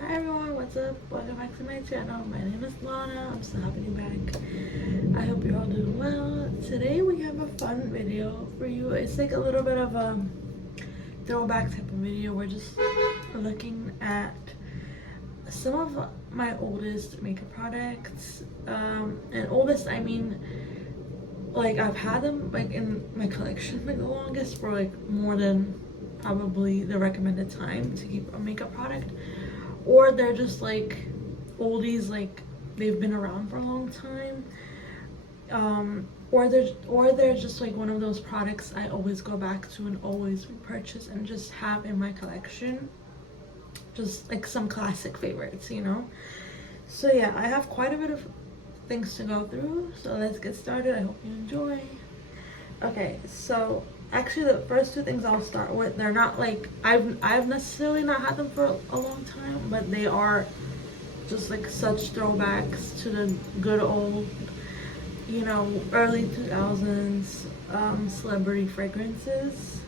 Hi everyone, what's up? Welcome back to my channel. My name is Lana. I'm so happy to be back. I hope you're all doing well. Today we have a fun video for you. It's like a little bit of a throwback type of video. We're just looking at some of my oldest makeup products. And oldest, I mean, like I've had them like in my collection like the longest for like more than probably the recommended time to keep a makeup product, or they're just like oldies, like they've been around for a long time, or they're just like one of those products I always go back to and always repurchase and just have in my collection, just like some classic favorites, you know. So yeah, I have quite a bit of things to go through, so let's get started. I hope you enjoy. Okay, so actually the first two things I'll start with, they're not like I've necessarily not had them for a long time, but they are just like such throwbacks to the good old, you know, early 2000s celebrity fragrances.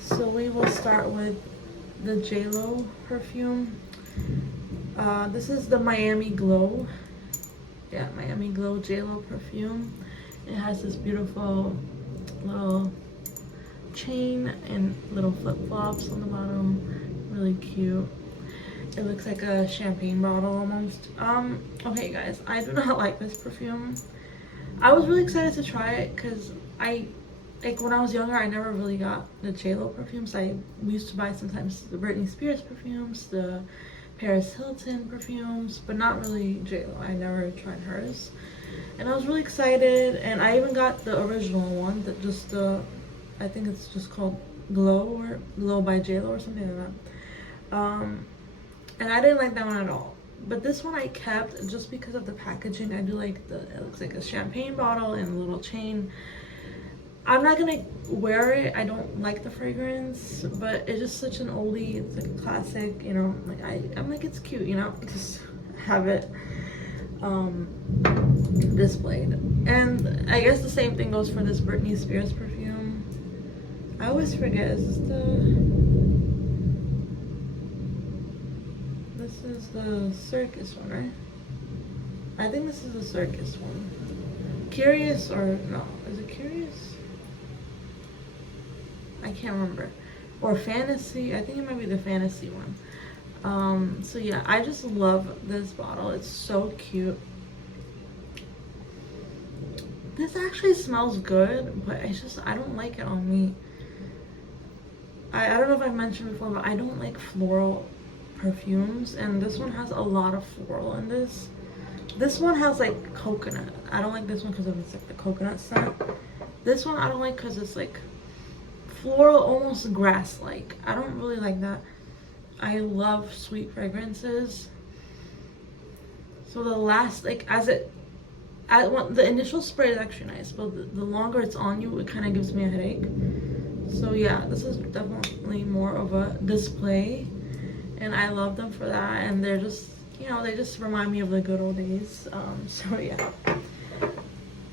So we will start with the JLo perfume. This is the Miami Glow. Yeah, Miami Glow JLo perfume. It has this beautiful little chain and little flip-flops on the bottom. Really cute. It looks like a champagne bottle almost. Okay guys, I do not like this perfume. I was really excited to try it because like when I was younger, I never really got the JLo perfumes. We used to buy sometimes the Britney Spears perfumes, the Paris Hilton perfumes, but not really JLo. I never tried hers. And I was really excited, and I even got the original one, that just the, I think it's just called Glow or Glow by JLo or something like that. And I didn't like that one at all. But this one I kept just because of the packaging. I do like it looks like a champagne bottle and a little chain. I'm not gonna wear it. I don't like the fragrance, but it's just such an oldie. It's like a classic, you know. Like I'm like, it's cute, you know. Just have it displayed. And I guess the same thing goes for this Britney Spears perfume. I always forget. This is the Circus one, right? I think this is the Circus one. Curious, or no? Is it Curious? I can't remember. Or Fantasy. I think it might be the Fantasy one. So yeah, I just love this bottle. It's so cute. This actually smells good, but it's just, I don't like it on me. I don't know if I've mentioned before, but I don't like floral perfumes, and this one has a lot of floral in this. This one has like coconut. I don't like this one because it's like the coconut scent. This one I don't like because it's like floral, almost grass-like. I don't really like that. I love sweet fragrances. So the last, like, the initial spray is actually nice, but the longer it's on you, it kind of gives me a headache. So yeah, this is definitely more of a display, and I love them for that. And they're just, you know, they just remind me of the good old days. So yeah,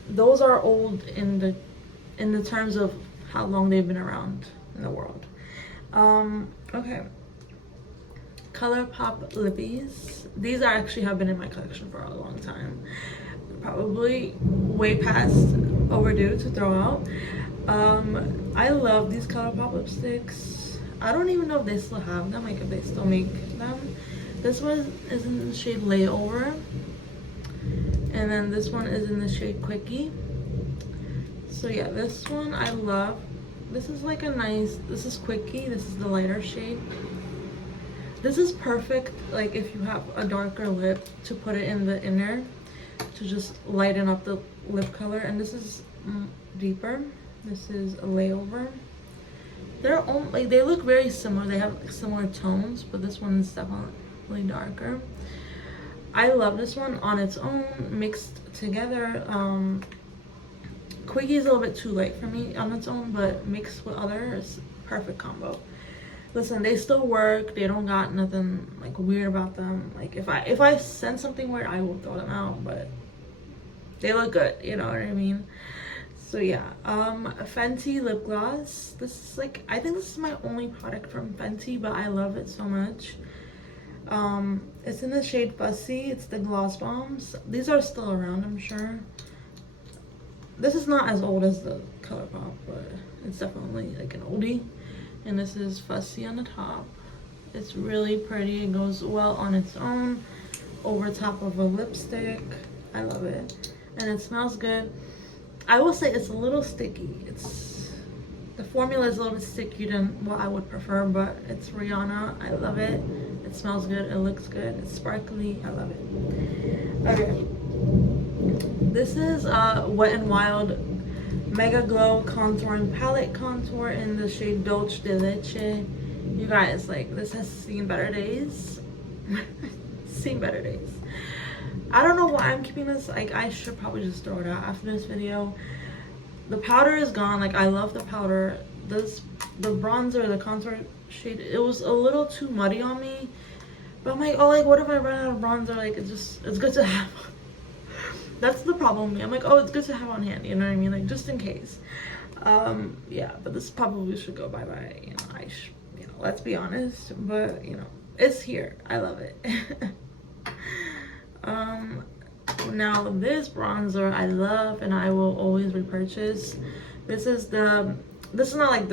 those are old in the terms of how long they've been around in the world. Okay. ColourPop lippies. These are actually have been in my collection for a long time. Probably way past overdue to throw out. I love these ColourPop lipsticks. I don't even know if they still have them, like if they still make them. This one is in the shade Layover, and then this one is in the shade Quickie. So yeah, this one I love. This is like a nice, this is Quickie, this is the lighter shade. This is perfect, like if you have a darker lip, to put it in the inner to just lighten up the lip color. And this is deeper. This is a Layover. They're all, like, they look very similar. They have like similar tones, but this one is definitely darker. I love this one on its own, mixed together. Quickie is a little bit too light for me on its own, but mixed with others, perfect combo. Listen, they still work. They don't got nothing like weird about them. Like if I send something weird, I will throw them out, but they look good, you know what I mean? So yeah, Fenty lip gloss. This is like, I think this is my only product from Fenty, but I love it so much. It's in the shade Fussy. It's the Gloss Bombs. These are still around, I'm sure. This is not as old as the ColourPop, but it's definitely like an oldie. And this is Fussy on the top. It's really pretty. It goes well on its own over top of a lipstick. I love it. And it smells good. I will say it's a little sticky. The formula is a little bit stickier than what I would prefer, but it's Rihanna. I love it. It smells good. It looks good. It's sparkly. I love it. Okay. This is Wet n Wild Mega Glow Contouring Palette Contour in the shade Dolce de Leche. You guys, like, this has seen better days. Seen better days. I don't know why I'm keeping this. Like, I should probably just throw it out after this video. The powder is gone. Like, I love the powder. The bronzer, the contour shade, it was a little too muddy on me. But I'm like, oh, like, what if I run out of bronzer? Like, it's good to have. That's the problem with me. I'm like, oh, it's good to have on hand, you know what I mean? Like, just in case. Yeah, but this probably should go bye-bye. You know, let's be honest. But, you know, it's here. I love it. Now this bronzer I love and I will always repurchase. This is not like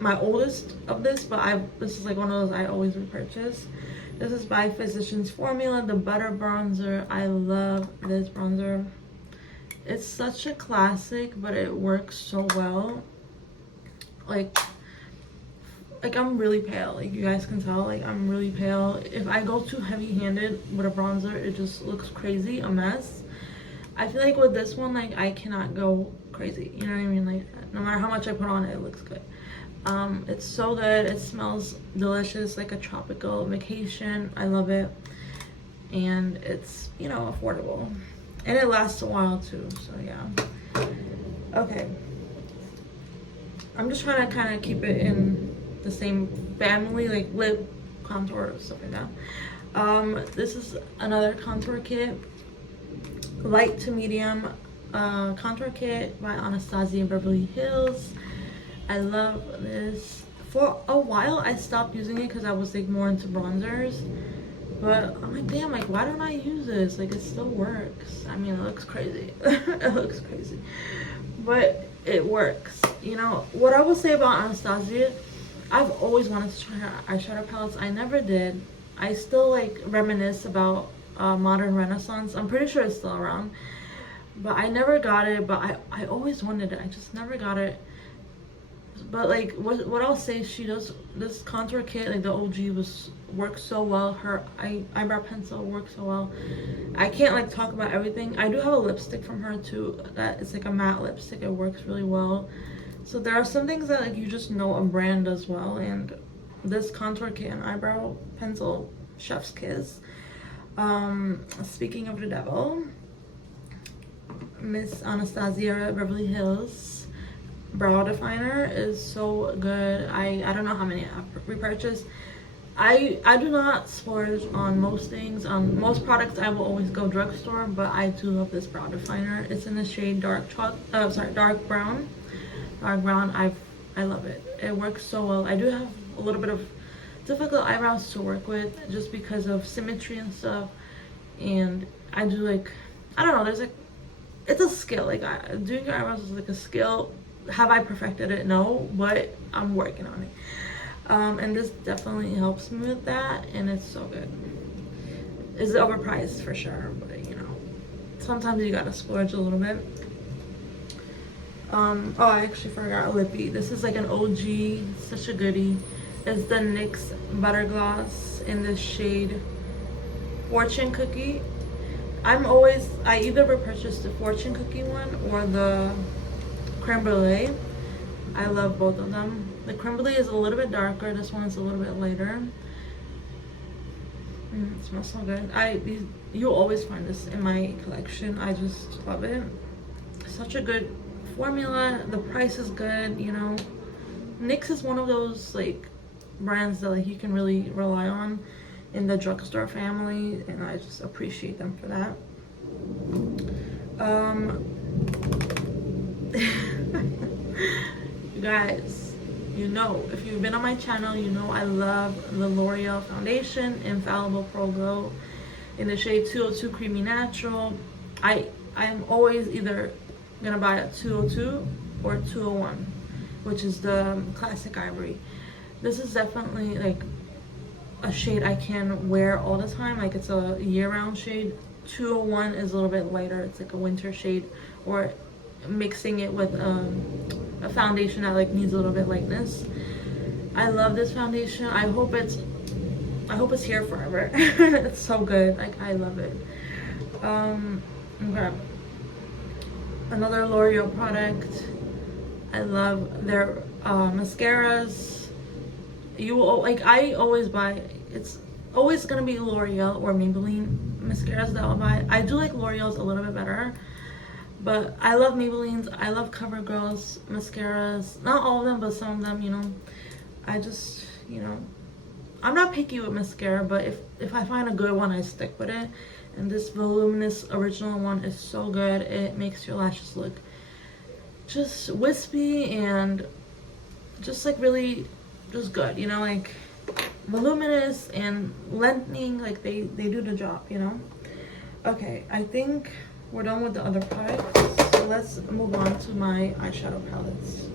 my oldest of this, but this is like one of those I always repurchase. This is by Physicians Formula, the Butter Bronzer. I love this bronzer. It's such a classic, but it works so well. Like I'm really pale. Like, you guys can tell, like, I'm really pale. If I go too heavy-handed with a bronzer, it just looks crazy, a mess. I feel like with this one, like, I cannot go crazy. You know what I mean? Like, no matter how much I put on it, it looks good. It's so good. It smells delicious, like a tropical vacation. I love it. And it's, you know, affordable. And it lasts a while, too. So, yeah. Okay. I'm just trying to kind of keep it in the same family, like lip contour, stuff like that. This is another contour kit, light to medium contour kit by Anastasia Beverly Hills. I love this. For a while I stopped using it because I was like more into bronzers, but I'm like, damn, like, why don't I use this? Like, it still works. I mean, it looks crazy. It looks crazy, but it works. You know what I will say about Anastasia, I've always wanted to try her eyeshadow palettes. I never did. I still like reminisce about Modern Renaissance. I'm pretty sure it's still around, but I never got it. But I always wanted it. I just never got it. But like what I'll say, she does this contour kit, like the OG works so well. Her eyebrow pencil works so well. I can't like talk about everything. I do have a lipstick from her too. That is like a matte lipstick. It works really well. So there are some things that like you just know a brand does well, and this contour kit and eyebrow pencil, chef's kiss. Speaking of the devil, Miss Anastasia Beverly Hills brow definer is so good. I don't know how many I've repurchased. I do not splurge on most things. On most products I will always go drugstore, but I do love this brow definer. It's in the shade dark brown. I love it. It works so well. I do have a little bit of difficult eyebrows to work with just because of symmetry and stuff, and I do like, I don't know, there's like, it's a skill. Like, doing your eyebrows is like a skill. Have I perfected it? No, but I'm working on it. And this definitely helps me with that, and it's so good. It's overpriced for sure, but you know, sometimes you gotta splurge a little bit. Oh, I actually forgot Lippy. This is like an OG, such a goodie. It's the NYX Butter Gloss in the shade Fortune Cookie. I either repurchase the Fortune Cookie one or the Creme Brulee. I love both of them. The Creme Brulee is a little bit darker. This one is a little bit lighter. It smells so good. You'll always find this in my collection. I just love it. Such a good formula. The price is good, you know. NYX is one of those like brands that like you can really rely on in the drugstore family, and I just appreciate them for that. You guys, you know, if you've been on my channel, you know I love the L'Oreal foundation Infallible Pro Glow in the shade 202 Creamy Natural. I am always either gonna buy a 202 or 201, which is the classic ivory. This is definitely like a shade I can wear all the time, like it's a year-round shade. 201 is a little bit lighter, it's like a winter shade, or mixing it with a foundation that like needs a little bit lightness. I love this foundation. I hope it's here forever. It's so good, like I love it. Okay, another L'Oreal product. I love their mascaras. You will, like, I always buy, it's always gonna be L'Oreal or Maybelline mascaras that I'll buy. I do like L'Oreal's a little bit better, but I love Maybelline's. I love CoverGirl's mascaras. Not all of them, but some of them, you know. I just, you know, I'm not picky with mascara, but if I find a good one, I stick with it. And this Voluminous Original one is so good. It makes your lashes look just wispy and just like really just good, you know, like voluminous and lengthening, like they do the job, you know. Okay, I think we're done with the other products, so let's move on to my eyeshadow palettes.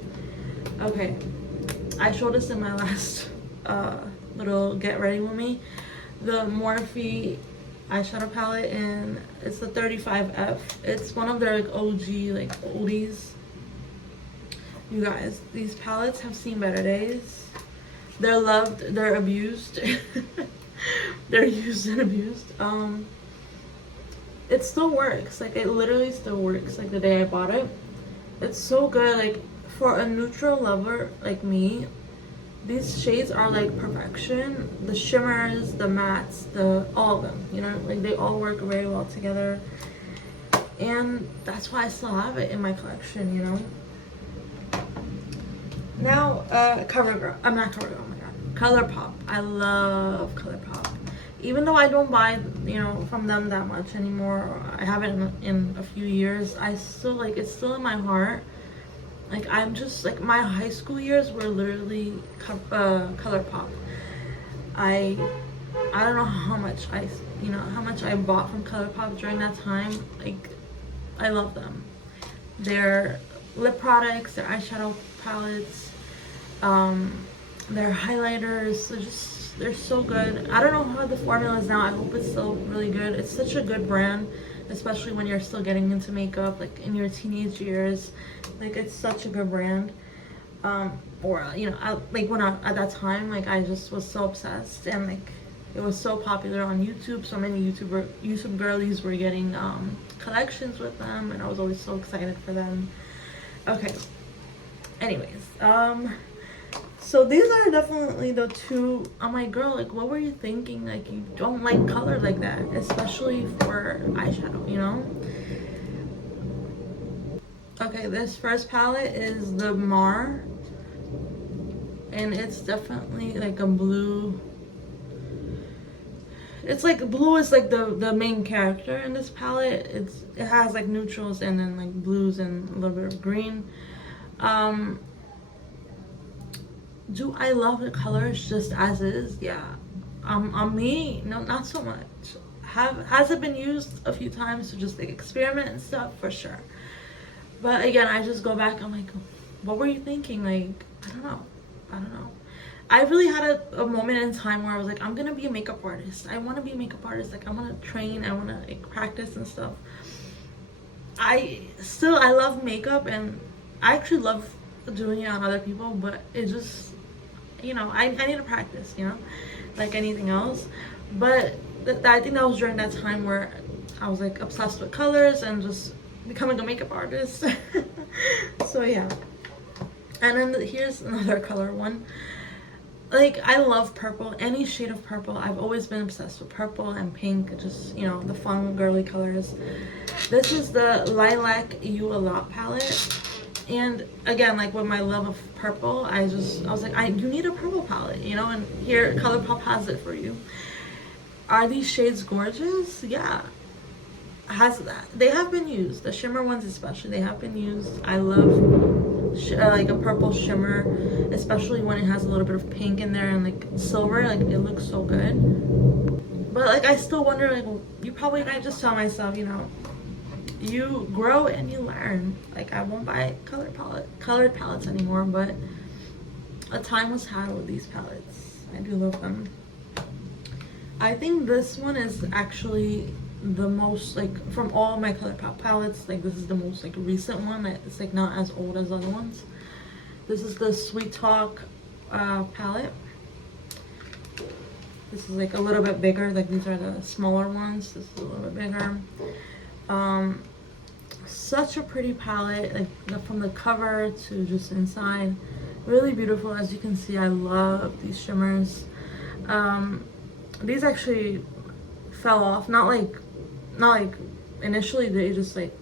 Okay, I showed this in my last little get ready with me, the Morphe eyeshadow palette, and it's the 35F. It's one of their like OG, like oldies. You guys, these palettes have seen better days. They're loved, they're abused. They're used and abused. It still works, like it literally still works. Like the day I bought it, it's so good. Like for a neutral lover like me, these shades are like perfection. The shimmers, the mattes, all of them, you know, like they all work very well together, and that's why I still have it in my collection, you know. Now, CoverGirl. I'm not CoverGirl. Oh my god, ColourPop. I love ColourPop. Even though I don't buy, you know, from them that much anymore, or I haven't in a few years, I still like it's still in my heart. Like I'm just like my high school years were literally ColourPop. I don't know how much I bought from ColourPop during that time. Like I love them. Their lip products, their eyeshadow palettes, their highlighters, they're so good. I don't know how the formula is now. I hope it's still really good. It's such a good brand, especially when you're still getting into makeup, like in your teenage years. Like it's such a good brand. Or you know, like when at that time, like I just was so obsessed, and like it was so popular on YouTube. So many YouTube girlies were getting collections with them, and I was always so excited for them. Okay, anyways, so these are definitely the two. I'm like, girl, like what were you thinking? Like you don't like color like that, especially for eyeshadow, you know. Okay, this first palette is the Mar, and it's definitely like a blue. It's like blue is like the main character in this palette. It has like neutrals and then like blues and a little bit of green. Do I love the colors just as is? Yeah. On me, no, not so much. Has it been used a few times to just like experiment and stuff? For sure. But again, I just go back, I'm like, what were you thinking? Like, I don't know. I really had a moment in time where I was like, I'm gonna be a makeup artist. I want to be a makeup artist. Like I want to train, I want to like practice and stuff. I love makeup, and I actually love doing it on other people, but it just, you know, I need to practice, you know, like anything else. But I think that was during that time where I was like obsessed with colors and just becoming a makeup artist. So yeah. And then here's another color one. Like I love purple, any shade of purple. I've always been obsessed with purple and pink, just, you know, the fun girly colors. This is the Lilac You A Lot palette, and again, like with my love of purple, I was like, you need a purple palette, you know, and here ColourPop has it for you. Are these shades gorgeous? Yeah. They have been used, the shimmer ones especially, they have been used. I love like a purple shimmer, especially when it has a little bit of pink in there and like silver. Like it looks so good. But like I still wonder, like you probably, I just tell myself, you know, you grow and you learn. Like I won't buy colored palettes anymore, but a time was had with these palettes. I do love them. I think this one is actually the most, like, from all my ColourPop palettes, like this is the most like recent one. It's like not as old as other ones. This is the Sweet Talk palette. This is like a little bit bigger. Like these are the smaller ones. This is a little bit bigger. Such a pretty palette, like from the cover to just inside. Really beautiful. As you can see, I love these shimmers. These actually fell off, not like initially. They just like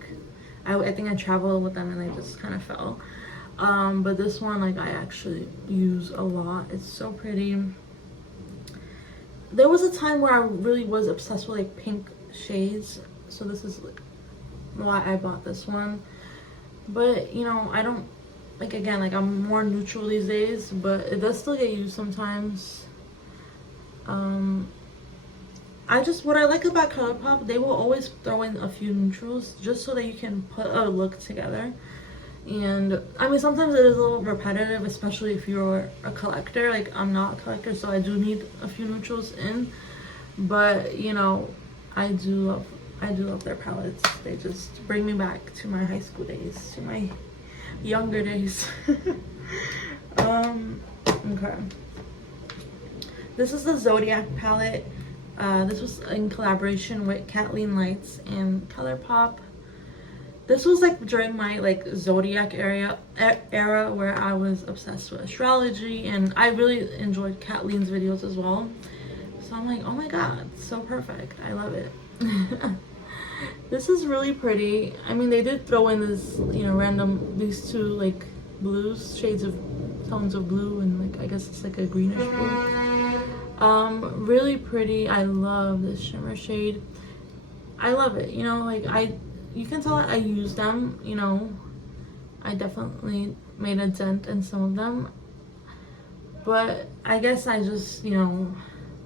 I think I traveled with them and they just kind of fell. But this one, like, I actually use a lot. It's so pretty. There was a time where I really was obsessed with like pink shades, so this is like why I bought this one. But you know, I don't, like, again, like I'm more neutral these days, but it does still get used sometimes. What I like about ColourPop, they will always throw in a few neutrals just so that you can put a look together. And I mean, sometimes it is a little repetitive, especially if you're a collector. Like I'm not a collector, so I do need a few neutrals in. But you know, I do love their palettes. They just bring me back to my high school days, to my younger days. Okay. This is the Zodiac palette. This was in collaboration with Kathleen Lights and ColourPop. This was like during my like Zodiac era where I was obsessed with astrology, and I really enjoyed Kathleen's videos as well. So I'm like, oh my god, so perfect. I love it. This is really pretty. I mean, they did throw in this, you know, these two like blues, tones of blue, and like I guess it's like a greenish blue. Really pretty. I love this shimmer shade. I love it. You know, like you can tell I use them. You know, I definitely made a dent in some of them, but I guess I just, you know,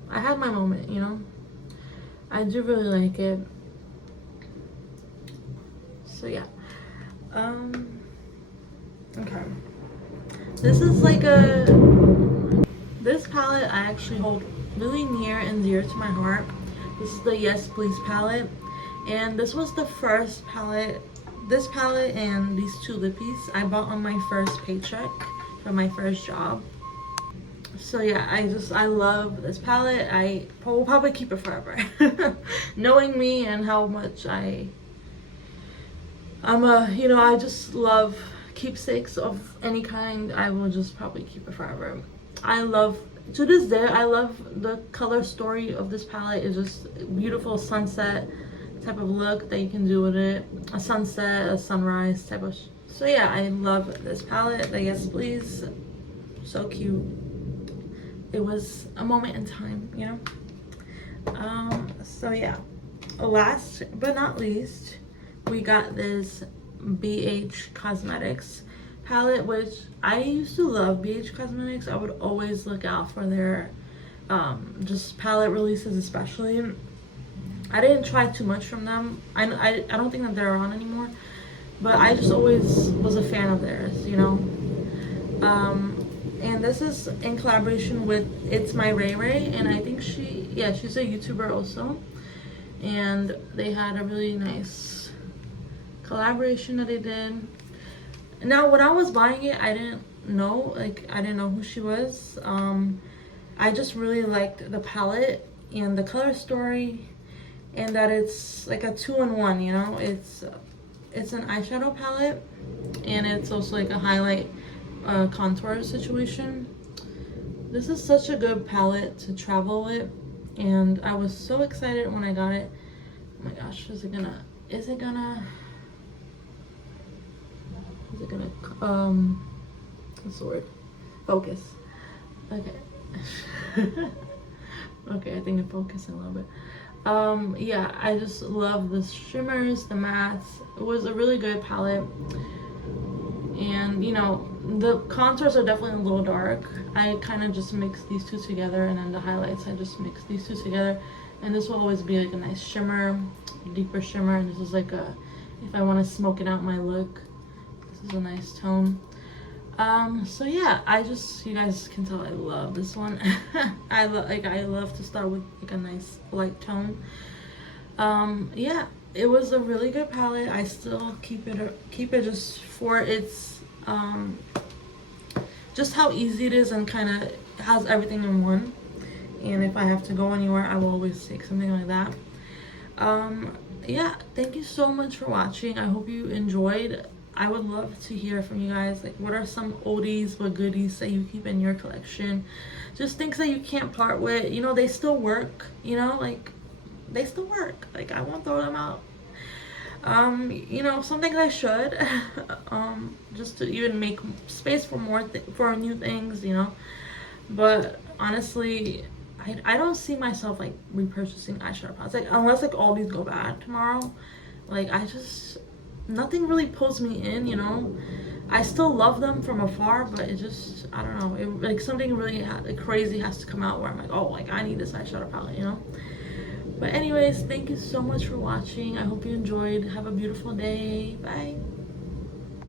I had my moment. You know, I do really like it. So yeah. Okay. This is like this palette I actually hold really near and dear to my heart. This is the Yes Please palette, and this was the first palette. This palette and these two lippies I bought on my first paycheck for my first job. So yeah, I love this palette. I will probably keep it forever. Knowing me and how much you know, I just love keepsakes of any kind. I will just probably keep it forever. To this day, I love the color story of this palette. It's just beautiful sunset type of look that you can do with it. A sunset, a sunrise type of. So yeah, I love this palette. The Yes Please, so cute. It was a moment in time, you know. So yeah, last but not least, we got this BH Cosmetics palette, which I used to love BH Cosmetics. I would always look out for their just palette releases, especially. I didn't try too much from them. I don't think that they're on anymore, but I just always was a fan of theirs, you know. And this is in collaboration with It's My Ray Ray, and I think she's a YouTuber also, and they had a really nice collaboration that they did. Now when I was buying it, I didn't know who she was. I just really liked the palette and the color story, and that it's like a 2-in-1, you know. It's an eyeshadow palette, and it's also like a highlight contour situation. This is such a good palette to travel with, and I was so excited when I got it. Oh my gosh, is it gonna what's the word? Focus. Okay. Okay, I think it focused a little bit. Yeah, I just love the shimmers, the mattes. It was a really good palette. And you know, the contours are definitely a little dark. I kind of just mix these two together, and then the highlights I just mix these two together, and this will always be like a nice shimmer, deeper shimmer. And this is like a, if I want to smoke it out my look, this is a nice tone. So yeah, you guys can tell I love this one. I love to start with like a nice light tone. Yeah, it was a really good palette. I still keep it just for its just how easy it is, and kind of has everything in one. And if I have to go anywhere, I will always take something like that. Yeah, thank you so much for watching. I hope you enjoyed. I would love to hear from you guys, like what are some oldies but goodies that you keep in your collection, just things that you can't part with. You know, they still work, you know, like they still work, like I won't throw them out. You know, some things I should just to even make space for more for new things, you know. But honestly, I don't see myself like repurchasing eyeshadow palettes, like unless like all these go bad tomorrow. Like nothing really pulls me in, you know. I still love them from afar, but it just, I don't know, it, like something really like crazy has to come out where I'm like, oh, like I need this eyeshadow palette, you know. But anyways, thank you so much for watching. I hope you enjoyed. Have a beautiful day. Bye.